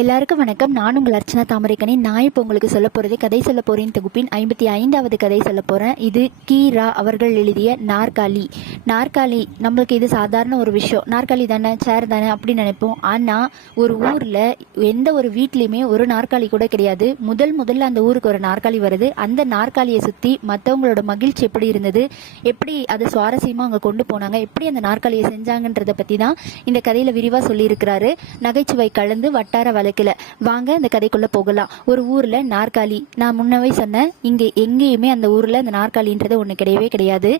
எல்லாருக்கும் வணக்கம். நான் உங்கள் அர்ச்சனா தாமரைக்கணி நான் இப்போ உங்களுக்கு சொல்ல போகிறது கதை சொல்ல போகிறேன் தொகுப்பின் ஐம்பத்தி ஐந்தாவது கதை சொல்ல போகிறேன் இது கீரா அவர்கள் எழுதிய நாற்காலி. நாற்காலி நம்மளுக்கு இது சாதாரண ஒரு விஷயம். நாற்காலி தானே சேர் தானே அப்படின்னு நினைப்போம். ஆனால் ஒரு ஊரில் எந்த ஒரு வீட்லேயுமே ஒரு நாற்காலி கூட கிடையாது. முதல் முதல்ல அந்த ஊருக்கு ஒரு நாற்காலி வருது. அந்த நாற்காலியை சுற்றி மற்றவங்களோட மகிழ்ச்சி எப்படி இருந்தது? எப்படி அதை சுவாரஸ்யமாக அவங்க கொண்டு போனாங்க? எப்படி அந்த நாற்காலியை செஞ்சாங்கன்றதை பற்றி தான் இந்த கதையில் விரிவாக சொல்லியிருக்கிறாரு. நகைச்சுவை கலந்து வட்டார வழக்கில் வாங்க இந்த கதைக்குள்ள போகலாம். ஒரு ஊர்ல நாற்காலி. நான் முன்னவே சொன்னேன் இங்க எங்கேயுமே அந்த ஊர்ல அந்த நாற்காலின்றது ஒன்று கிடையவே கிடையாது.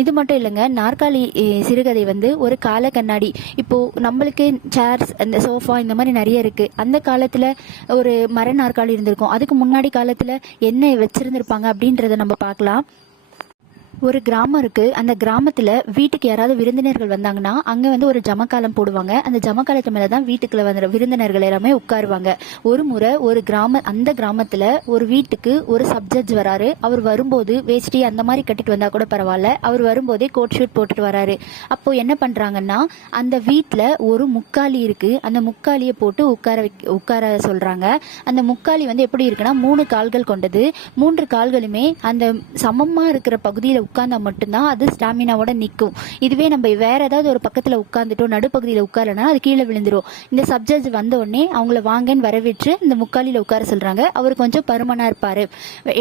இது மட்டும் இல்லைங்க நாற்காலி சிறுகதை வந்து ஒரு கால கண்ணாடி. இப்போ நம்மளுக்கு சேர்ஸ் அந்த சோஃபா இந்த மாதிரி நிறைய இருக்கு. அந்த காலத்துல ஒரு மர நாற்காலி இருந்திருக்கும். அதுக்கு முன்னாடி காலத்துல என்ன வச்சிருந்திருப்பாங்க அப்படின்றத நம்ம பார்க்கலாம். ஒரு கிராமம் இருக்கு. அந்த கிராமத்துல வீட்டுக்கு யாராவது விருந்தினர்கள் வந்தாங்கன்னா அங்க வந்து ஒரு ஜமக்காலம் போடுவாங்க. அந்த ஜமக்காலத்து மேல தான் வீட்டுக்குள்ள வந்து விருந்தினர்கள் எல்லாமே உட்காருவாங்க. ஒரு முறை ஒரு கிராம அந்த கிராமத்துல ஒரு வீட்டுக்கு ஒரு சப்ஜட்ஜ் வராரு. அவர் வரும்போது வேஷ்டி அந்த மாதிரி கட்டிட்டு வந்தா கூட பரவாயில்ல. அவர் வரும்போதே கோட் ஷூட் போட்டுட்டு வராரு. அப்போ என்ன பண்றாங்கன்னா அந்த வீட்டுல ஒரு முக்காலி இருக்கு. அந்த முக்காலியை போட்டு உட்கார உட்கார சொல்றாங்க. அந்த முக்காலி வந்து எப்படி இருக்குன்னா மூணு கால்கள் கொண்டது. மூன்று கால்களுமே அந்த சமமா இருக்கிற பகுதியில உட்காந்தா மட்டும்தான் அது ஸ்டாமினாவோட நிற்கும் இதுவே நம்ம வேற ஏதாவது ஒரு பக்கத்தில் உட்காந்துட்டோம் நடுப்பகுதியில் உட்காரனா அது கீழே விழுந்துரும். இந்த சப்ஜெக்ட் வந்த உடனே அவங்கள வாங்கன்னு வரவேற்று இந்த முக்காலியில் உட்கார சொல்கிறாங்க அவர் கொஞ்சம் பருமனாக இருப்பார்.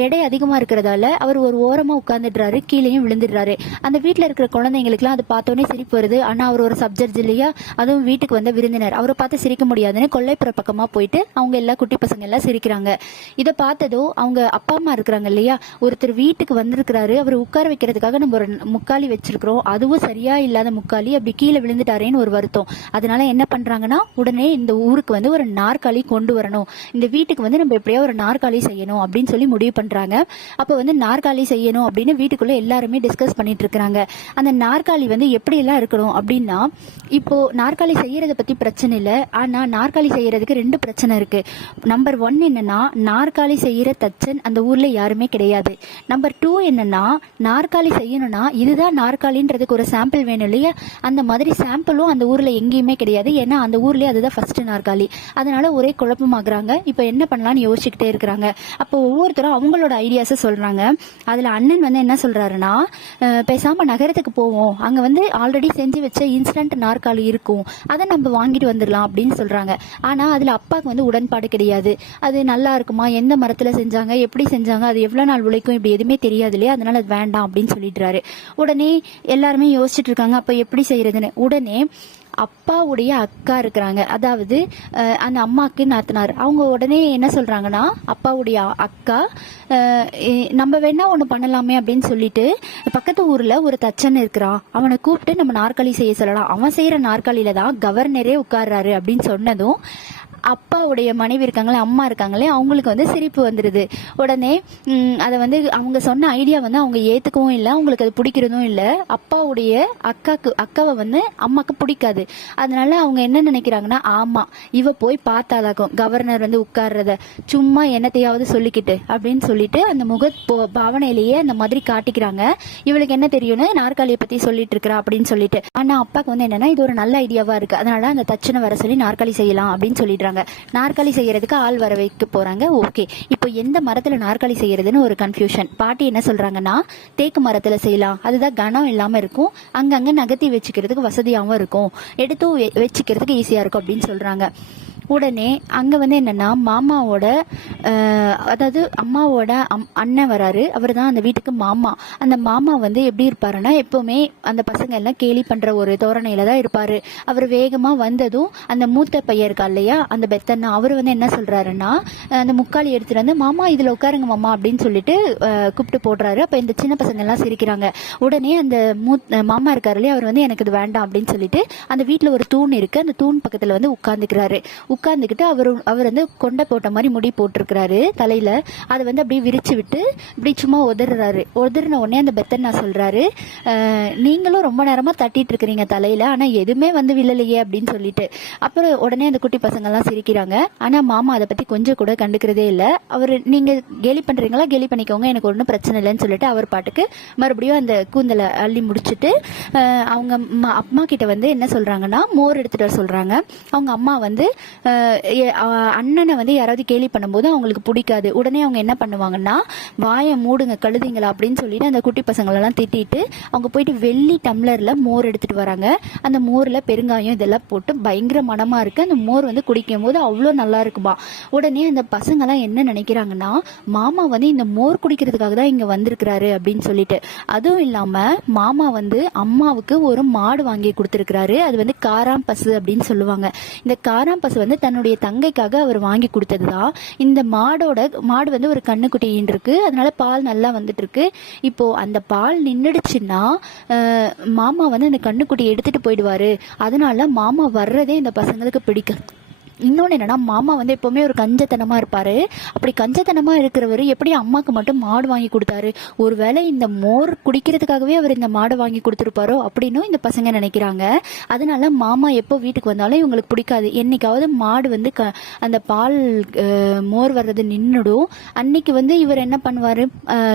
எடை அதிகமாக இருக்கிறதால அவர் ஒரு ஓரமாக உட்காந்துடுறாரு கீழேயும் விழுந்துடுறாரு. அந்த வீட்டில் இருக்கிற குழந்தைங்களுக்குலாம் அது பார்த்தோன்னே சிரிப்பு வருது. ஆனால் அவர் ஒரு சப்ஜெக்ட் இல்லையா? அதுவும் வீட்டுக்கு வந்த விருந்தினர். அவரை பார்த்து சிரிக்க முடியாதுன்னு கொல்லைப்புற பக்கமாக போயிட்டு அவங்க எல்லா குட்டி பசங்க எல்லாம் சிரிக்கிறாங்க. இதை பார்த்ததும் அவங்க அப்பா அம்மா இருக்கிறாங்க இல்லையா? ஒருத்தர் வீட்டுக்கு வந்திருக்கிறாரு. அவர் உட்கார வைக்கிறதுக்காக நம்ம ஒரு முக்காலி வச்சிருக்கிறோம். அதுவும் சரியா இல்லாத முக்காலி அப்படி கீழே விழுந்துட்டாரேன்னு ஒரு வருத்தம். அதனால என்ன பண்றாங்கன்னா உடனே இந்த ஊருக்கு வந்து ஒரு நாற்காலி கொண்டு வரணும். இந்த வீட்டுக்கு வந்து நம்ம எப்படியா ஒரு நாற்காலி செய்யணும் அப்படின்னு சொல்லி முடிவு பண்றாங்க. அப்போ வந்து நாற்காலி செய்யணும் அப்படின்னு வீட்டுக்குள்ள எல்லாருமே டிஸ்கஸ் பண்ணிட்டு இருக்கிறாங்க. அந்த நாற்காலி வந்து எப்படி எல்லாம் இருக்கணும் அப்படின்னா இப்போ நாற்காலி செய்யறத பத்தி பிரச்சனை இல்லை. ஆனா நாற்காலி செய்யறதுக்கு ரெண்டு பிரச்சனை இருக்கு. நம்பர் ஒன் என்னன்னா நாற்காலி செய்யற தச்சன் அந்த ஊர்ல யாருமே கிடையாது. நம்பர் டூ என்னன்னா நாற்காலி நாற்காலி செய்யணும்னா இதுதான் நாற்காலின்றதுக்கு ஒரு சாம்பிள் வேணும் இல்லையா? அந்த மாதிரி சாம்பிளும் அந்த ஊரில் எங்கேயுமே கிடையாது. ஏன்னா அந்த ஊர்லேயே அதுதான் ஃபர்ஸ்ட் நாற்காலி. அதனால ஒரே குழப்பமாகறாங்க. இப்போ என்ன பண்ணலாம்னு யோசிச்சுக்கிட்டே இருக்கிறாங்க. அப்போ ஒவ்வொருத்தரும் அவங்களோட ஐடியாஸை சொல்கிறாங்க அதில் அண்ணன் வந்து என்ன சொல்கிறாருன்னா பேசாமல் நகரத்துக்கு போவோம். அங்கே வந்து ஆல்ரெடி செஞ்சு வச்ச இன்ஸ்டன்ட் நாற்காலி இருக்கும். அதை நம்ம வாங்கிட்டு வந்துடலாம் அப்படின்னு சொல்கிறாங்க ஆனால் அதில் அப்பாவுக்கு வந்து உடன்பாடு கிடையாது. அது நல்லா இருக்குமா? எந்த மரத்தில் செஞ்சாங்க? எப்படி செஞ்சாங்க? அது எவ்வளோ நாள் உழைக்கும்? இப்படி எதுவுமே தெரியாது இல்லையா? அதனால அது வேண்டாம் அப்படின்னு சொல்லிடுறாரு. உடனே எல்லாருமே யோசிச்சுட்டு இருக்காங்க அப்ப எப்படி செய்யறதுன்னு. உடனே அப்பாவுடைய அக்கா இருக்கிறாங்க. அதாவது அந்த அம்மாக்கு நாத்தனார். அவங்க உடனே என்ன சொல்றாங்கன்னா அப்பாவுடைய அக்கா நம்ம வேணா ஒன்று பண்ணலாமே அப்படின்னு சொல்லிட்டு பக்கத்து ஊர்ல ஒரு தச்சன் இருக்கிறான். அவனை கூப்பிட்டு நம்ம நாற்காலி செய்ய சொல்லலாம். அவன் செய்யற நாற்காலியில தான் கவர்னரே உட்கார்றாரு அப்படின்னு சொன்னதும் அப்பாவுடைய மனைவி இருக்காங்களே அம்மா இருக்காங்களே அவங்களுக்கு வந்து சிரிப்பு வந்துடுது உடனே அதை வந்து அவங்க சொன்ன ஐடியா வந்து அவங்க ஏற்றுக்கவும் இல்லை அவங்களுக்கு அது பிடிக்கிறதும் இல்லை. அப்பாவுடைய அக்காக்கு அக்காவை வந்து அம்மாக்கு பிடிக்காது. அதனால அவங்க என்ன நினைக்கிறாங்கன்னா ஆமாம் இவ போய் பார்த்தாதாக்கும் கவர்னர் வந்து உட்கார்றத. சும்மா என்னத்தையாவது சொல்லிக்கிட்டு அப்படின்னு சொல்லிட்டு அந்த முக போ- பாவனையிலேயே அந்த மாதிரி காட்டிக்கிறாங்க. இவளுக்கு என்ன தெரியும்னு நாற்காலியை பற்றி சொல்லிட்டு இருக்கிறா அப்படின்னு சொல்லிட்டு. ஆனால் அப்பாவுக்கு வந்து என்னன்னா இது ஒரு நல்ல ஐடியாவாக இருக்குது அதனால அந்த தச்சனை வர சொல்லி நாற்காலி செய்யலாம் அப்படின்னு சொல்லிடுறாங்க. நாற்காலி செய்யறதுக்கு ஆள் வர வைக்க போறாங்க. ஓகே. இப்போ எந்த மரத்துல நாற்காலி செய்யறதுன்னு ஒரு கன்ஃபியூஷன் பாட்டி என்ன சொல்றாங்கன்னா தேக்கு மரத்துல செய்யலாம். அதுதான் கனம் இல்லாம இருக்கும். அங்கங்க நகர்த்தி வச்சுக்கிறதுக்கு வசதியாகவும் இருக்கும். எடுத்தும் வெ- வச்சுக்கிறதுக்கு ஈஸியா இருக்கும் அப்படின்னு சொல்றாங்க. உடனே அங்கே வந்து என்னென்னா மாமாவோட அதாவது அம்மாவோட அம்- அண்ணன் வராரு. அவர் தான் அந்த வீட்டுக்கு மாமா. அந்த மாமா வந்து எப்படி இருப்பாருன்னா எப்போவுமே அந்த பசங்க எல்லாம் கேலி பண்ணுற ஒரு தோரணையில் தான் இருப்பார். அவர் வேகமாக வந்ததும் அந்த மூத்த பையன் இருக்கா இல்லையா அந்த பெத்தண்ணா அவர் வந்து என்ன சொல்கிறாருன்னா அந்த முக்காலி எடுத்துகிட்டு வந்து மாமா இதில் உட்காருங்க மாமா அப்படின்னு சொல்லிட்டு கூப்பிட்டு போடுறாரு. அப்போ இந்த சின்ன பசங்க எல்லாம் சிரிக்கிறாங்க. உடனே அந்த மூத் மாமா இருக்கார் இல்லையா அவர் வந்து எனக்கு இது வேண்டாம் அப்படின்னு சொல்லிட்டு அந்த வீட்டில் ஒரு தூண் இருக்குது அந்த தூண் பக்கத்தில் வந்து உட்காந்துக்கிறாரு உட்கார்ந்துக்கிட்டு அவர் அவர் வந்து கொண்டை போட்ட மாதிரி முடி போட்டிருக்கிறாரு தலையில. அதை வந்து அப்படியே விரிச்சு விட்டு இப்படி சும்மா உதறாரு உதறின உடனே அந்த பெத்தன்னா சொல்றாரு நீங்களும் ரொம்ப நேரமா தட்டிட்டு இருக்கிறீங்க தலையில. ஆனா எதுவுமே வந்து விழலையே அப்படின்னு சொல்லிட்டு. அப்புறம் உடனே அந்த குட்டி பசங்க எல்லாம் சிரிக்கிறாங்க. ஆனா மாமா அதை பத்தி கொஞ்சம் கூட கண்டுக்கிறதே இல்லை. அவர் நீங்க கேலி பண்றீங்களா? கேலி பண்ணிக்கோங்க. எனக்கு ஒன்றும் பிரச்சனை இல்லைன்னு சொல்லிட்டு அவர் பாட்டுக்கு மறுபடியும் அந்த கூந்தலை அள்ளி முடிச்சிட்டு அவங்க அம்மா- கிட்ட வந்து என்ன சொல்றாங்கன்னா மோர் எடுத்துட்டு வர சொல்றாங்க. அவங்க அம்மா வந்து அண்ணனை வந்து யாராவது கேலி பண்ணும்போது அவங்களுக்கு பிடிக்காது. உடனே அவங்க என்ன பண்ணுவாங்கன்னா வாயை மூடுங்க கழுதிங்களா? அப்படின்னு சொல்லிட்டு அந்த குட்டி பசங்களெல்லாம் திட்டிட்டு அவங்க போயிட்டு வெள்ளி டம்ளரில் மோர் எடுத்துகிட்டு வராங்க. அந்த மோரில் பெருங்காயம் இதெல்லாம் போட்டு பயங்கர மனமாக இருக்குது அந்த மோர் வந்து குடிக்கும் போது அவ்வளோ நல்லா இருக்குமா? உடனே அந்த பசங்கள்லாம் என்ன நினைக்கிறாங்கன்னா மாமா வந்து இந்த மோர் குடிக்கிறதுக்காக தான் இங்கே வந்திருக்கிறாரு அப்படின்னு சொல்லிட்டு. அதுவும் இல்லாமல் மாமா வந்து அம்மாவுக்கு ஒரு மாடு வாங்கி கொடுத்துருக்கிறாரு. அது வந்து காராம் பசு அப்படின்னு சொல்லுவாங்க. இந்த காராம் பசு வந்து தன்னுடைய தங்கைக்காக அவர் வாங்கி கொடுத்தது தான் இந்த மாடோட மாடு வந்து ஒரு கண்ணுக்குட்டின்னு இருக்கு. அதனால பால் நல்லா வந்துட்டு இருக்கு இப்போ அந்த பால் நின்றுடுச்சுன்னா மாமா வந்து அந்த கண்ணுக்குட்டியை எடுத்துட்டு போயிடுவாரு. அதனால மாமா வர்றதே இந்த பசங்களுக்கு பிடிக்கும். இன்னொன்று என்னன்னா மாமா வந்து எப்போவுமே ஒரு கஞ்சத்தனமாக இருப்பார். அப்படி கஞ்சத்தனமாக இருக்கிறவர் எப்படி அம்மாவுக்கு மட்டும் மாடு வாங்கி கொடுத்தாரு? ஒருவேளை இந்த மோர் குடிக்கிறதுக்காகவே அவர் இந்த மாடை வாங்கி கொடுத்துருப்பாரோ அப்படின்னும் இந்த பசங்க நினைக்கிறாங்க. அதனால மாமா எப்போ வீட்டுக்கு வந்தாலும் இவங்களுக்கு பிடிக்காது. என்னைக்காவது மாடு வந்து க அந்த பால் மோர் வர்றது நின்றுடும் அன்னைக்கு வந்து இவர் என்ன பண்ணுவார்?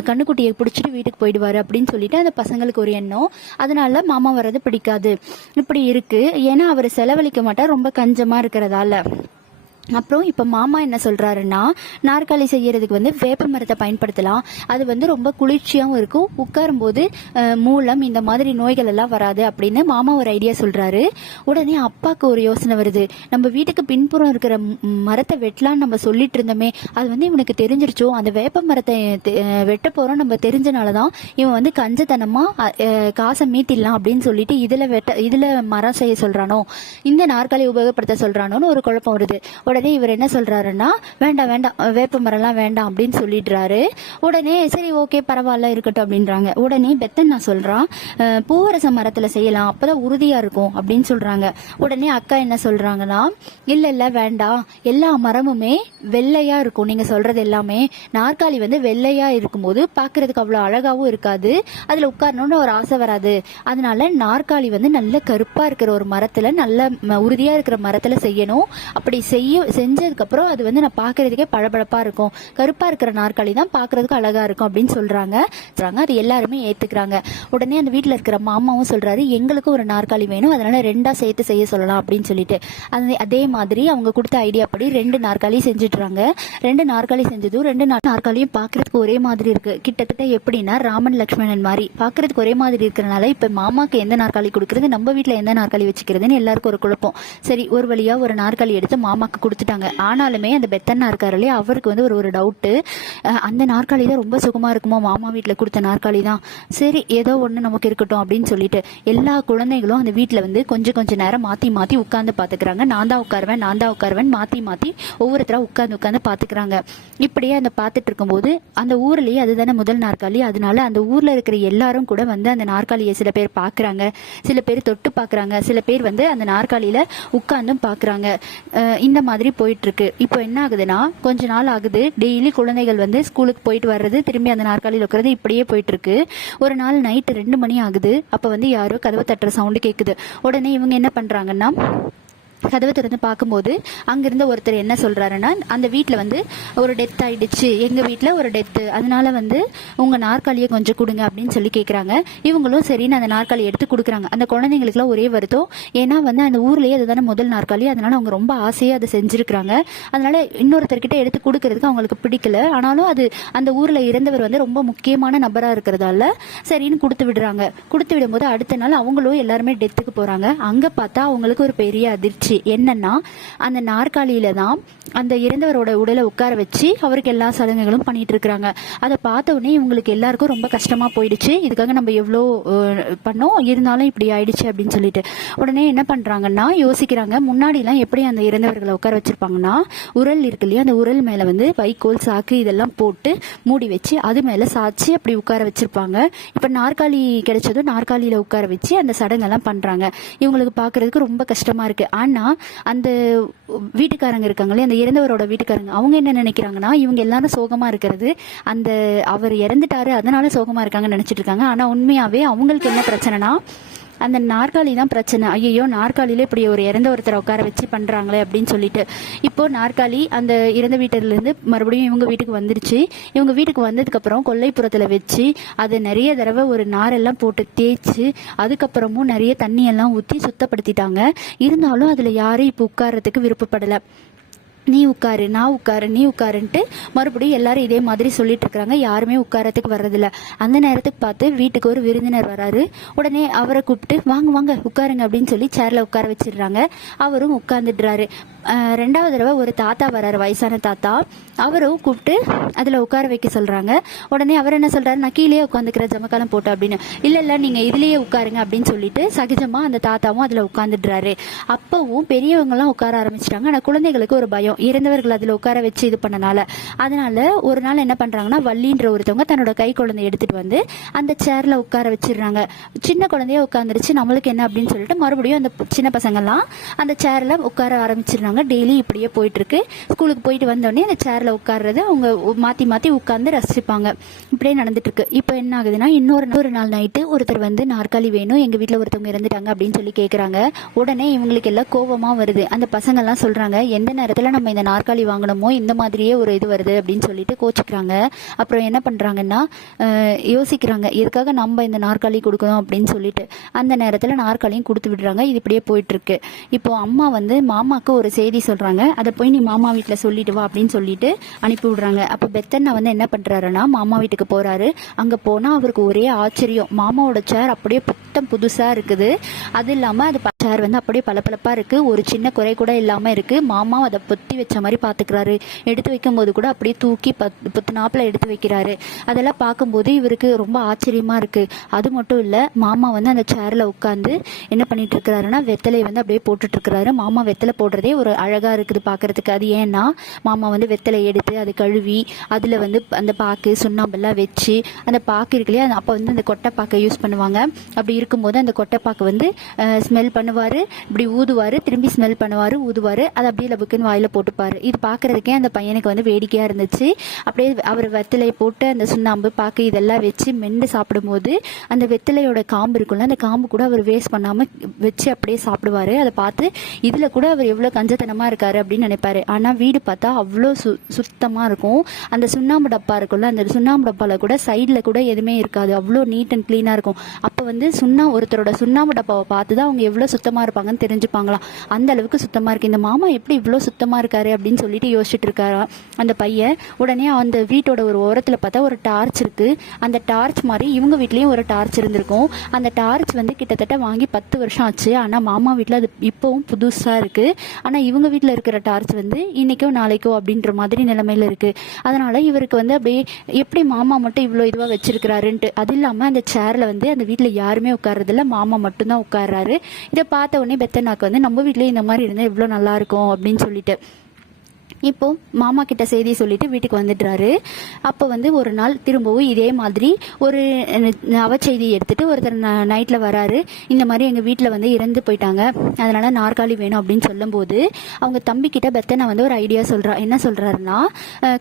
கண்ணுக்குட்டியை பிடிச்சிட்டு வீட்டுக்கு போயிடுவார் அப்படின்னு சொல்லிட்டு அந்த பசங்களுக்கு ஒரு எண்ணம். அதனால மாமா வர்றது பிடிக்காது. இப்படி இருக்கு. ஏன்னா அவர் செலவழிக்க மாட்டார். ரொம்ப கஞ்சமாக இருக்கிறதால. அப்புறம் இப்போ மாமா என்ன சொல்கிறாருன்னா நாற்காலி செய்கிறதுக்கு வந்து வேப்ப மரத்தை பயன்படுத்தலாம். அது வந்து ரொம்ப குளிர்ச்சியாகவும் இருக்கும். உட்காரும்போது மூலம் இந்த மாதிரி நோய்கள் எல்லாம் வராது அப்படின்னு மாமா ஒரு ஐடியா சொல்கிறாரு உடனே அப்பாவுக்கு ஒரு யோசனை வருது. நம்ம வீட்டுக்கு பின்புறம் இருக்கிற மரத்தை வெட்டலாம்னு நம்ம சொல்லிட்டு இருந்தோமே அது வந்து இவனுக்கு தெரிஞ்சிருச்சோ? அந்த வேப்ப மரத்தை வெட்ட போகிறோம் நம்ம தெரிஞ்சனால தான் இவன் வந்து கஞ்சத்தனமாக காசை மீட்டிடலாம் அப்படின்னு சொல்லிட்டு இதில் வெட்ட இதில் மரம் செய்ய சொல்கிறானோ இந்த நாற்காலி உபயோகப்படுத்த சொல்கிறானோன்னு ஒரு குழப்பம் வருது. உடனே இவர் என்ன சொல்றாருன்னா வேண்டாம் வேண்டாம் வேப்ப மரம்லாம் வேண்டாம் அப்படின்னு சொல்லிடுறாரு. உடனே சரி ஓகே பரவாயில்ல இருக்கட்டும் அப்படின்றாங்க. உடனே பெத்தன் நான் சொல்றான் பூவரச மரத்துல செய்யலாம் அப்பதான் உறுதியா இருக்கும் அப்படின்னு சொல்றாங்க. உடனே அக்கா என்ன சொல்றாங்கன்னா இல்ல இல்ல வேண்டாம். எல்லா மரமுமே வெள்ளையா இருக்கும். நீங்க சொல்றது எல்லாமே நாற்காலி வந்து வெள்ளையா இருக்கும்போது பாக்குறதுக்கு அவ்வளவு அழகாவும் இருக்காது. அதுல உட்காரணும்னு ஒரு ஆசை வராது. அதனால நாற்காலி வந்து நல்ல கருப்பா இருக்கிற ஒரு மரத்துல நல்ல உறுதியாக உறுதியா இருக்கிற மரத்துல செய்யணும். அப்படி செய்ய செஞ்சதுக்கப்புறம் அது வந்து நான் பார்க்கறதுக்கே பளபளப்பாக இருக்கும். கருப்பாக இருக்கிற நாற்காலி தான் பார்க்குறதுக்கு அழகாக இருக்கும் அப்படின்னு சொல்கிறாங்க சொல்கிறாங்க அது எல்லாருமே ஏற்றுக்கிறாங்க உடனே அந்த வீட்டில் இருக்கிற மாமாவும் சொல்கிறாரு எங்களுக்கும் ஒரு நாற்காலி வேணும். அதனால் ரெண்டாக சேர்த்து செய்ய சொல்லலாம் அப்படின்னு சொல்லிட்டு. அது அதே மாதிரி அவங்க கொடுத்த ஐடியா படி ரெண்டு நாற்காலி செஞ்சுட்றாங்க ரெண்டு நாற்காலி செஞ்சதும் ரெண்டு நாள் நாற்காலியும் பார்க்குறதுக்கு ஒரே மாதிரி இருக்குது கிட்டத்தட்ட எப்படின்னா ராமன் லக்ஷ்மணன் மாதிரி பார்க்குறதுக்கு ஒரே மாதிரி இருக்கிறனால இப்போ மாமாக்கு எந்த நாற்காலி கொடுக்குறது நம்ம வீட்டில் எந்த நாற்காலி வச்சுக்கிறதுன்னு எல்லாருக்கும் ஒரு குழப்பம். சரி ஒரு வழியாக ஒரு நாற்காலி எடுத்து மாமாக்கு கொடுத்துட்டாங்க. ஆனாலுமே அந்த பெத்தன்னா இருக்காரு இல்லையா? அவருக்கு வந்து ஒரு ஒரு டவுட்டு அந்த நாற்காலி தான் ரொம்ப சுகமாக இருக்குமோ? மாமா வீட்டில் கொடுத்த நாற்காலி தான். சரி ஏதோ ஒன்று நமக்கு இருக்கட்டும் அப்படின்னு சொல்லிட்டு எல்லா குழந்தைகளும் அந்த வீட்டில் வந்து கொஞ்சம் கொஞ்சம் நேரம் மாற்றி மாற்றி உட்காந்து பார்த்துக்கிறாங்க நான் தான் உட்காருவேன் நான் தான் உட்காருவேன் மாற்றி மாற்றி ஒவ்வொருத்தராக உட்காந்து உட்காந்து பார்த்துக்கிறாங்க இப்படியே அந்த பார்த்துட்டு இருக்கும்போது அந்த ஊர்லேயே அதுதானே முதல் நாற்காலி. அதனால அந்த ஊரில் இருக்கிற எல்லாரும் கூட வந்து அந்த நாற்காலியை சில பேர் பார்க்குறாங்க சில பேர் தொட்டு பார்க்குறாங்க சில பேர் வந்து அந்த நாற்காலியில் உட்காந்தும் பார்க்குறாங்க இந்த மாதிரி போயிட்டு இருக்கு இப்போ என்ன ஆகுதுன்னா கொஞ்ச நாள் ஆகுது. டெய்லி குழந்தைகள் வந்து ஸ்கூலுக்கு போயிட்டு வர்றது திரும்பி அந்த நாற்காலியில் உட்கார்றது இப்படியே போயிட்டு இருக்கு ஒரு நாள் நைட்டு ரெண்டு மணி ஆகுது. அப்போ வந்து யாரோ கதவை தட்டுற சவுண்டு கேட்குது உடனே இவங்க என்ன பண்றாங்கன்னா கதவை திறந்து பார்க்கும்போது அங்கிருந்த ஒருத்தர் என்ன சொல்றாருன்னா அந்த வீட்டில் வந்து ஒரு டெத் ஆயிடுச்சு. எங்க வீட்டில் ஒரு டெத்து அதனால வந்து உங்க நாற்காலியை கொஞ்சம் கொடுங்க அப்படின்னு சொல்லி கேட்குறாங்க இவங்களும் சரின்னு அந்த நாற்காலியை எடுத்து கொடுக்குறாங்க. அந்த குழந்தைங்களுக்குலாம் ஒரே வருத்தம். ஏன்னா வந்து அந்த ஊர்லயே அதுதானே முதல் நாற்காலி. அதனால அவங்க ரொம்ப ஆசையாக அதை செஞ்சிருக்கிறாங்க. அதனால இன்னொருத்தர்கிட்ட எடுத்து கொடுக்கறதுக்கு அவங்களுக்கு பிடிக்கல. ஆனாலும் அது அந்த ஊர்ல இருந்தவர் வந்து ரொம்ப முக்கியமான நபரா இருக்கிறதால சரின்னு கொடுத்து விடுறாங்க. கொடுத்து விடும்போது அடுத்த நாள் அவங்களும் எல்லாருமே டெத்துக்கு போறாங்க. அங்க பார்த்தா அவங்களுக்கு ஒரு பெரிய அதிர்ச்சி. என்னன்னா அந்த நாற்காலியில தான் அந்த இறந்தவரோட உடலை உட்கார வச்சு அவருக்கு எல்லா சடங்குகளும் பண்ணிட்டு இருக்கிறாங்க. அதை பார்த்த உடனே இவங்களுக்கு எல்லாருக்கும் ரொம்ப கஷ்டமா போயிடுச்சு. இதுக்காக நம்ம எவ்வளோ பண்ணோம்? இருந்தாலும் இப்படி ஆயிடுச்சு அப்படின்னு சொல்லிட்டு. உடனே என்ன பண்றாங்கன்னா யோசிக்கிறாங்க முன்னாடி எல்லாம் எப்படி அந்த இறந்தவர்களை உட்கார வச்சிருப்பாங்கன்னா உரல் இருக்கு இல்லையா? அந்த உரல் மேல வந்து வைக்கோல் சாக்கு இதெல்லாம் போட்டு மூடி வச்சு அது மேல சாய்ச்சி அப்படி உட்கார வச்சிருப்பாங்க. இப்ப நாற்காலி கிடைச்சதும் நாற்காலியில உட்கார வச்சு அந்த சடங்கெல்லாம் பண்றாங்க. இவங்களுக்கு பாக்குறதுக்கு ரொம்ப கஷ்டமா இருக்கு. ஆனா அந்த வீட்டுக்காரங்க இருக்காங்களே அந்த இறந்தவரோட வீட்டுக்காரங்க அவங்க என்ன நினைக்கிறாங்கன்னா இவங்க எல்லாரும் சோகமா இருக்கிறது அந்த அவர் இறந்துட்டாரு அதனால சோகமா இருக்காங்கன்னு நினைச்சிட்டு இருக்காங்க. ஆனா உண்மையாவே அவங்களுக்கு என்ன பிரச்சனைனா அந்த நாற்காலி தான் பிரச்சனை. ஐயோ நாற்காலியில் இப்படி ஒரு இறந்த ஒருத்தரை உட்கார வச்சு பண்ணுறாங்களே அப்படின்னு சொல்லிட்டு. இப்போ நாற்காலி அந்த இறந்த வீட்டிலேருந்து மறுபடியும் இவங்க வீட்டுக்கு வந்துருச்சு. இவங்க வீட்டுக்கு வந்ததுக்கப்புறம் கொல்லைப்புறத்தில் வச்சு அதை நிறைய தடவை ஒரு நாரெல்லாம் போட்டு தேய்ச்சி அதுக்கப்புறமும் நிறைய தண்ணியெல்லாம் ஊற்றி சுத்தப்படுத்திட்டாங்க. இருந்தாலும் அதில் யாரும் இப்போ உட்கார்றதுக்கு விருப்பப்படலை. நீ உட்காரு நான் உட்காரு நீ உட்காருன்ட்டு மறுபடியும் எல்லாரும் இதே மாதிரி சொல்லிட்டு இருக்கிறாங்க யாருமே உட்காரத்துக்கு வர்றதில்ல. அந்த நேரத்துக்கு பார்த்து வீட்டுக்கு ஒரு விருந்தினர் வராரு. உடனே அவரை கூப்பிட்டு வாங்க வாங்க உட்காருங்க அப்படின்னு சொல்லி சேர்ல உட்கார வச்சிடுறாங்க. அவரும் உட்காந்துடுறாரு ரெண்டாவது தடவை ஒரு தாத்தா வராரு வயசான தாத்தா. அவரும் கூப்பிட்டு அதில் உட்கார வைக்க சொல்கிறாங்க உடனே அவர் என்ன சொல்கிறாரு நான் கீழே உட்காந்துக்கிற ஜமக்காலம் போட்டோம் அப்படின்னு. இல்லை இல்லை நீங்கள் இதுலேயே உட்காருங்க அப்படின்னு சொல்லிட்டு சகஜமாக அந்த தாத்தாவும் அதில் உட்காந்துடுறாரு அப்பவும் பெரியவங்கலாம் உட்கார ஆரம்பிச்சிட்டாங்க. ஆனால் குழந்தைகளுக்கு ஒரு பயம். இறந்தவர்கள் அதில் உட்கார வச்சு இது பண்ணனால. அதனால ஒரு நாள் என்ன பண்றாங்கன்னா வள்ளின்ற ஒருத்தவங்க தன்னோட கை குழந்தை எடுத்துட்டு வந்து அந்த சேர்ல உட்கார வச்சிடுறாங்க. சின்ன குழந்தைய உட்காந்துருச்சு நம்மளுக்கு என்ன அப்படின்னு சொல்லிட்டு மறுபடியும் அந்த சின்ன பசங்கெல்லாம் அந்த சேர்ல உட்கார ஆரம்பிச்சிடுறாங்க. டெய்லி இப்படியே போயிட்டு இருக்கு ஸ்கூலுக்கு போயிட்டு வந்தோடனே அந்த சேர்ல உட்கார்றது அவங்க மாத்தி மாத்தி உட்கார்ந்து ரசிப்பாங்க. இப்படியே நடந்துட்டு இருக்கு இப்போ என்ன ஆகுதுன்னா இன்னொரு ஒரு நாள் நைட்டு ஒருத்தர் வந்து நாற்காலி வேணும் எங்க வீட்டில் ஒருத்தவங்க இறந்துட்டாங்க அப்படின்னு சொல்லி கேக்குறாங்க. உடனே இவங்களுக்கு எல்லாம் கோபமா வருது. அந்த பசங்க எல்லாம் சொல்றாங்க எந்த நேரத்துல நம்ம நம்ம இந்த நாற்காலி வாங்கணுமோ இந்த மாதிரியே ஒரு இது வருது அப்படின்னு சொல்லிட்டு கோச்சிக்கிறாங்க. அப்புறம் என்ன பண்ணுறாங்கன்னா யோசிக்கிறாங்க எதுக்காக நம்ம இந்த நாற்காலி கொடுக்கணும் அப்படின்னு சொல்லிட்டு. அந்த நேரத்தில் நாற்காலியும் கொடுத்து விடுறாங்க. இது இப்படியே போயிட்டுருக்கு. இப்போது அம்மா வந்து மாமாக்கு ஒரு செய்தி சொல்கிறாங்க அதை போய் நீ மாமா வீட்டில் சொல்லிட்டு வா அப்படின்னு சொல்லிட்டு அனுப்பி விடுறாங்க. அப்போ பெத்தண்ணா வந்து என்ன பண்ணுறாருன்னா மாமா வீட்டுக்கு போகிறாரு அங்கே போனால் அவருக்கு ஒரே ஆச்சரியம். மாமாவோட சேர் அப்படியே புத்தம் புதுசாக இருக்குது. அது இல்லாமல் அது சேர் வந்து அப்படியே பளபளப்பாக இருக்குது ஒரு சின்ன குறை கூட இல்லாமல் இருக்குது மாமா அதை பொத்தி வச்ச மாதிரி பார்த்துக்கிறாரு எடுத்து வைக்கும் போது கூட அப்படியே தூக்கி பத் புத்து நாப்பில் எடுத்து வைக்கிறாரு. அதெல்லாம் பார்க்கும்போது இவருக்கு ரொம்ப ஆச்சரியமாக இருக்குது அது மட்டும் இல்லை மாமா வந்து அந்த சேரில் உட்காந்து என்ன பண்ணிட்டு இருக்கிறாருன்னா வெத்தலை வந்து அப்படியே போட்டுட்ருக்கிறாரு மாமா வெத்தலை போடுறதே ஒரு அழகாக இருக்குது பார்க்குறதுக்கு அது ஏன்னா மாமா வந்து வெத்தலை எடுத்து அது கழுவி அதில் வந்து அந்த பாக்கு சுண்ணாம்பெல்லாம் வச்சு அந்த பாக்கு இருக்கு இல்லையா அப்போ வந்து அந்த கொட்டை பாக்கை யூஸ் பண்ணுவாங்க. அப்படி இருக்கும்போது அந்த கொட்டைப்பாக்கு வந்து ஸ்மெல் பண்ணுவார் இப்படி ஊதுவார் திரும்பி ஸ்மெல் பண்ணுவார் ஊதுவார் அதை அப்படியே லபுக்குன்னு வாயில் போட்டுப்பார். இது பார்க்கறதுக்கே அந்த பையனுக்கு வந்து வேடிக்கையாக இருந்துச்சு. அப்படியே அவர் வெத்தலை போட்டு அந்த சுண்ணாம்பு பாக்கு இதெல்லாம் வச்சு மென்று சாப்பிடும்போது அந்த வெத்தலையோட காம்பு இருக்கும்ல அந்த காம்பு கூட அவர் வேஸ்ட் பண்ணாமல் வச்சு அப்படியே சாப்பிடுவாரு. அதை பார்த்து இதில் கூட அவர் எவ்வளோ கஞ்சத்தனமாக இருக்காரு அப்படின்னு நினைப்பாரு. ஆனால் வீடு பார்த்தா அவ்வளோ சு சுத்தமாக இருக்கும். அந்த சுண்ணாம்பு டப்பா இருக்கும்ல அந்த சுண்ணாம்பு டப்பாவில் கூட சைடில் கூட எதுவுமே இருக்காது. அவ்வளோ நீட் அண்ட் க்ளீனாக இருக்கும். அப்போ வந்து சுண்ணா ஒருத்தரோட சுண்ணாம்பு டப்பாவை பார்த்து தான் அவங்க எவ்வளோ சுத்தமாக இருப்பாங்கன்னு தெரிஞ்சுப்பாங்களாம். அந்த அளவுக்கு சுத்தமாக இருக்கு. இந்த மாமா எப்படி இவ்வளோ சுத்தமாக இருக்காரு அப்படின்னு சொல்லிட்டு யோசிச்சுட்டு இருக்காரா அந்த பையன். உடனே அந்த வீட்டோட ஒரு ஓரத்தில் பார்த்தா ஒரு டார்ச் இருக்குது அந்த டார்ச் மாதிரி இவங்க வீட்லேயும் ஒரு டார்ச் இருந்திருக்கும். அந்த டார்ச் வந்து கிட்டத்தட்ட வாங்கி பத்து வருஷம் ஆச்சு. ஆனால் மாமா வீட்டில் அது இப்போவும் புதுசாக இருக்குது ஆனால் இவங்க வீட்டில் இருக்கிற டார்ச் வந்து இன்றைக்கோ நாளைக்கோ அப்படின்ற மாதிரி நிலைமையில் இருக்குது அதனால் இவருக்கு வந்து அப்படியே எப்படி மாமா மட்டும் இவ்வளோ இதுவாக வச்சிருக்கிறாருன்ட்டு அது இல்லாமல் அந்த சேரில் வந்து அந்த வீட்டில் யாருமே உட்கார்றதில்ல. மாமா மட்டும்தான் உட்கார்றாரு. இதை பார்த்த உடனே பெத்தனாக்கு வந்து நம்ம வீட்டிலேயே இந்த மாதிரி இருந்தால் இவ்வளோ நல்லா இருக்கும்? அப்படின்னு சொல்லிட்டு. இப்போ மாமா கிட்ட செய்தி சொல்லிட்டு வீட்டுக்கு வந்துடுறாரு. அப்போ வந்து ஒரு நாள் திரும்பவும் இதே மாதிரி ஒரு அவச்செய்தி எடுத்துட்டு ஒருத்தர் நைட்டில் வராரு. இந்த மாதிரி எங்கள் வீட்டில் வந்து இறந்து போயிட்டாங்க. அதனால நாற்காலி வேணும் அப்படின்னு சொல்லும்போது அவங்க தம்பி கிட்ட பெத்தனை வந்து ஒரு ஐடியா சொல்கிறா என்ன சொல்கிறாருன்னா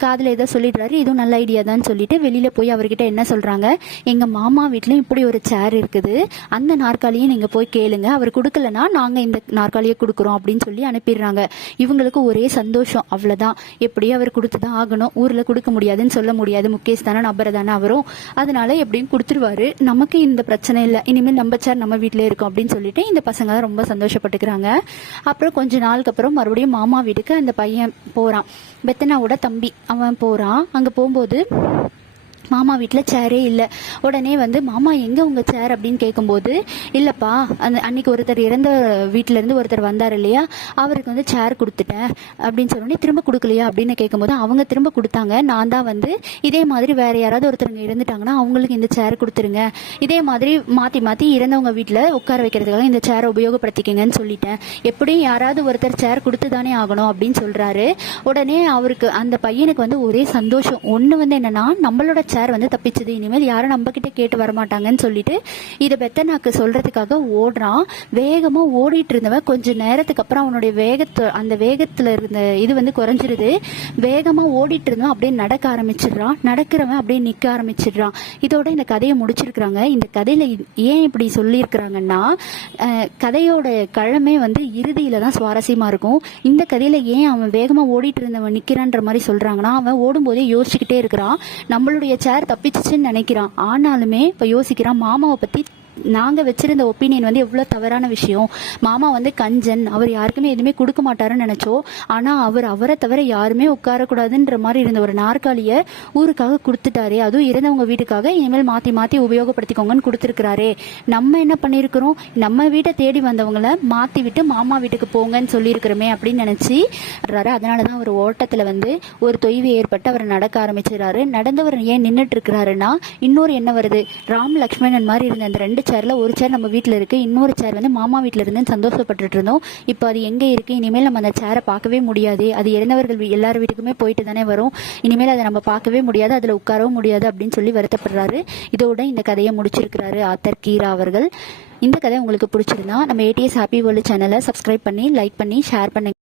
காதில் ஏதோ சொல்லிடுறாரு. இதுவும் நல்ல ஐடியா தான் சொல்லிட்டு வெளியில் போய் அவர்கிட்ட என்ன சொல்கிறாங்க எங்கள் மாமா வீட்லயும் இப்படி ஒரு சேர் இருக்குது. அந்த நாற்காலியை நீங்கள் போய் கேளுங்க. அவர் கொடுக்கலன்னா நாங்கள் இந்த நாற்காலியை கொடுக்குறோம் அப்படின்னு சொல்லி அனுப்பிடுறாங்க. இவங்களுக்கு ஒரே சந்தோஷம். அவ்வளோ தான். எப்படியும் அவர் கொடுத்து தான் ஆகணும். ஊரில் கொடுக்க முடியாதுன்னு சொல்ல முடியாது. முகேஷ் தானே நபர் தானே அவரும். அதனால எப்படியும் கொடுத்துருவாரு. நமக்கு இந்த பிரச்சனை இல்லை. இனிமேல் நம்ம சார் நம்ம வீட்டிலே இருக்கோம் அப்படின்னு சொல்லிட்டு இந்த பசங்க ரொம்ப சந்தோஷப்பட்டுக்கிறாங்க. அப்புறம் கொஞ்ச நாளுக்கு அப்புறம் மறுபடியும் மாமா வீட்டுக்கு அந்த பையன் போகிறான் பெத்தனாவோட தம்பி. அவன் போகிறான் அங்கே போகும்போது மாமா வீட்டில் சேரே இல்லை. உடனே வந்து மாமா எங்கே உங்கள் சேர் அப்படின்னு கேட்கும்போது இல்லைப்பா அந்த அன்னைக்கு ஒருத்தர் இறந்த வீட்டிலேருந்து ஒருத்தர் வந்தார் இல்லையா? அவருக்கு வந்து சேர் கொடுத்துட்டேன். அப்படின்னு சொன்னோடனே திரும்ப கொடுக்கலையா? அப்படின்னு கேட்கும்போது அவங்க திரும்ப கொடுத்தாங்க. நான் தான் வந்து இதே மாதிரி வேறு யாராவது ஒருத்தருங்க இறந்துட்டாங்கன்னா அவங்களுக்கு இந்த சேர் கொடுத்துருங்க. இதே மாதிரி மாற்றி மாற்றி இறந்தவங்க வீட்டில் உட்கார வைக்கிறதுக்காக இந்த சேரை உபயோகப்படுத்திக்கங்கன்னு சொல்லிட்டேன். எப்படியும் யாராவது ஒருத்தர் சேர் கொடுத்து தானே ஆகணும் அப்படின்னு சொல்கிறாரு உடனே அவருக்கு அந்த பையனுக்கு வந்து ஒரே சந்தோஷம். ஒன்று வந்து என்னன்னா நம்மளோட சேர் வந்து தப்பிச்சது. இனிமேல் யாரும் நம்ம கிட்ட கேட்டு வரமாட்டாங்கன்னு சொல்லிட்டு இதை பெத்தனாக்கு சொல்றதுக்காக ஓடுறான். வேகமா ஓடிட்டு இருந்தவன் கொஞ்ச நேரத்துக்கு அப்புறம் அவனுடைய வேகத்து அந்த வேகத்துல இருந்த இது வந்து குறைஞ்சிருது. வேகமா ஓடிட்டு இருந்தவன் அப்படியே நடக்க ஆரம்பிச்சிடுறான். நடக்கிறவன் அப்படியே நிக்க ஆரம்பிச்சிடுறான். இதோட இந்த கதையை முடிச்சிருக்கிறாங்க. இந்த கதையில ஏன் இப்படி சொல்லியிருக்கிறாங்கன்னா கதையோட கிழமை வந்து இறுதியில தான் சுவாரஸ்யமா இருக்கும். இந்த கதையில ஏன் அவன் வேகமா ஓடிட்டு இருந்தவன் நிக்கிறான்ற மாதிரி சொல்றாங்கன்னா அவன் ஓடும்போதே யோசிச்சுக்கிட்டே இருக்கிறான். நம்மளுடைய சேர் தப்பிச்சிச்சுன்னு நினைக்கிறான். ஆனாலுமே இப்ப யோசிக்கிறான் மாமாவை பத்தி நாங்கள் வச்சிருந்த ஒப்பீனியன் வந்து எவ்வளோ தவறான விஷயம். மாமா வந்து கஞ்சன் அவர் யாருக்குமே எதுவுமே கொடுக்க மாட்டாருன்னு நினைச்சோம் ஆனால் அவர் அவரை தவிர யாருமே உட்காரக்கூடாதுன்ற மாதிரி இருந்த ஒரு நாற்காலியை ஊருக்காக கொடுத்துட்டாரே. அதுவும் இறந்தவங்க வீட்டுக்காக இனிமேல் மாற்றி மாற்றி உபயோகப்படுத்திக்கோங்கன்னு கொடுத்துருக்கிறாரே. நம்ம என்ன பண்ணியிருக்கிறோம்? நம்ம வீட்டை தேடி வந்தவங்கள மாற்றி விட்டு மாமா வீட்டுக்கு போங்கன்னு சொல்லியிருக்கிறோமே அப்படின்னு நினச்சி வர்றாரு. அதனாலதான் அவர் ஓட்டத்தில் வந்து ஒரு தொய்வு ஏற்பட்டு அவர் நடக்க ஆரம்பிச்சிடறாரு. நடந்தவர் ஏன் நின்றுட்டு இருக்கிறாருன்னா இன்னொரு என்ன வருது. ராம் லக்ஷ்மணன் மாதிரி இருந்த அந்த ரெண்டு சேரில் ஒரு சேர் நம்ம வீட்டில் இருக்குது இன்னொரு சேர் வந்து மாமா வீட்டில் இருந்து சந்தோஷப்பட்டுட்டு இருந்தோம். இப்போ அது எங்கே இருக்குது இனிமேல் நம்ம அந்த சேரை பார்க்கவே முடியாது. அது இறந்தவர்கள் எல்லார் வீட்டுக்குமே போயிட்டு தானே வரும். இனிமேல் அதை நம்ம பார்க்கவே முடியாது. அதில் உட்காரவும் முடியாது அப்படின்னு சொல்லி வருத்தப்படுறாரு. இதோட இந்த கதையை முடிச்சிருக்கிறாரு ஆத்தர் கீரா அவர்கள். இந்த கதை உங்களுக்கு பிடிச்சிருந்தா நம்ம ஏடிஎஸ் ஹாப்பி வேர்ல்டு சேனலை சப்ஸ்கிரைப் பண்ணி லைக் பண்ணி ஷேர் பண்ணுங்க.